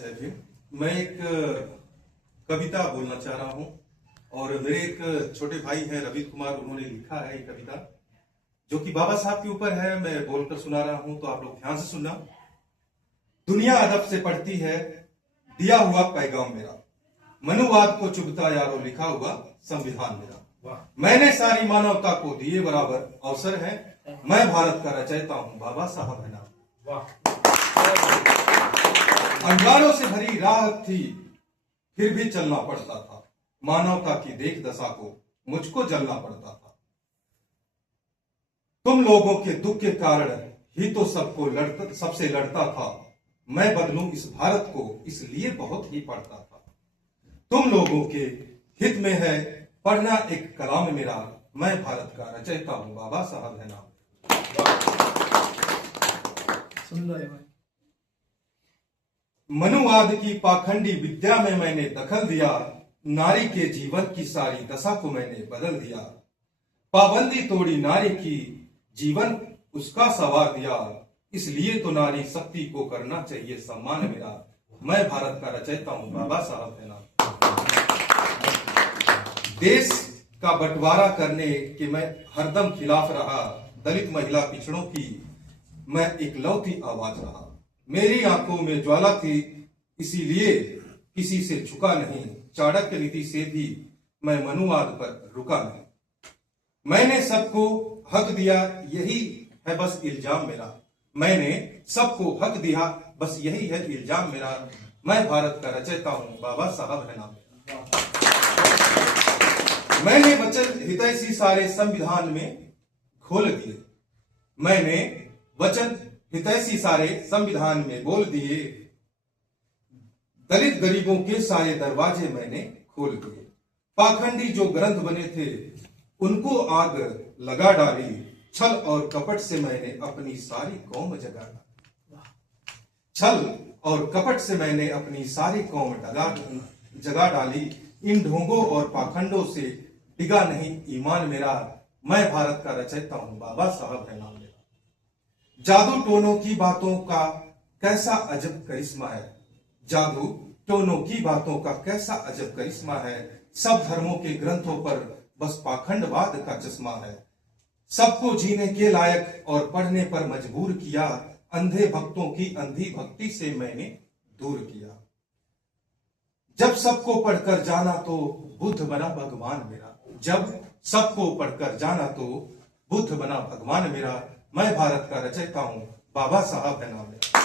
मैं एक कविता बोलना चाह रहा हूं और मेरे एक छोटे भाई हैं रविंद्र कुमार, उन्होंने लिखा है ये कविता जो कि बाबा साहब के ऊपर है। मैं बोलकर सुना रहा हूं तो आप लोग ध्यान से सुनना। दुनिया अदब से पढ़ती है दिया हुआ पैगाम मेरा, मनुवाद को चुभता यारो लिखा हुआ संविधान मेरा। मैंने सारी मानवता को दिए बराबर अवसर है, मैं भारत का रचयिता हूं बाबा साहब है नाम। अंगारों से भरी राह थी फिर भी चलना पड़ता था, मानवता की देख दशा को मुझको जलना पड़ता था। तुम लोगों के दुख के कारण ही तो सबसे लड़ता था, मैं बदलूं इस भारत को इसलिए बहुत ही पढ़ता था। तुम लोगों के हित में है पढ़ना एक कलाम मेरा, मैं भारत का रचयिता हूं बाबा साहब है नाम। सुंदर है भाई। मनुवाद की पाखंडी विद्या में मैंने दखल दिया, नारी के जीवन की सारी दशा को मैंने बदल दिया। पाबंदी तोड़ी नारी की जीवन उसका सवार दिया, इसलिए तो नारी शक्ति को करना चाहिए सम्मान मेरा, मैं भारत का रचयिता हूं बाबा साहब है नाम। देश का बंटवारा करने के मैं हरदम खिलाफ रहा, दलित महिला पिछड़ों की मैं इकलौती आवाज रहा। मेरी आंखों में ज्वाला थी इसीलिए किसी से झुका नहीं, चाणक्य नीति से भी मैं मनुवाद पर रुका नहीं। मैंने सबको हक दिया यही है बस इल्जाम मेरा, मैंने सबको हक दिया बस यही है इल्जाम मेरा, मैं भारत का रचयिता हूं बाबा साहब है नाम। मैंने वचन हितैषी सारे संविधान में खोल दिए, मैंने वचन हितैषी सारे संविधान में बोल दिए। दलित गरीबों के सारे दरवाजे मैंने खोल दिए। पाखंडी जो ग्रंथ बने थे उनको आग लगा डाली, छल और कपट से मैंने अपनी सारी कौम जगा डाली। छल और कपट से मैंने अपनी सारी कौम जगा डाली। इन ढोंगों और पाखंडों से डिगा नहीं ईमान मेरा, मैं भारत का रचयिता हूं बाबा साहब है नाम मेरा। जादू टोनों की बातों का कैसा अजब करिश्मा है, जादू टोनों की बातों का कैसा अजब करिश्मा है। सब धर्मों के ग्रंथों पर बस पाखंडवाद का चश्मा है। सबको जीने के लायक और पढ़ने पर मजबूर किया, अंधे भक्तों की अंधी भक्ति से मैंने दूर किया। जब सबको पढ़कर जाना तो बुद्ध बना भगवान मेरा, जब सबको पढ़कर जाना तो बुद्ध बना भगवान मेरा, मैं भारत का रचयिता हूं बाबा साहब है नाम मेरा।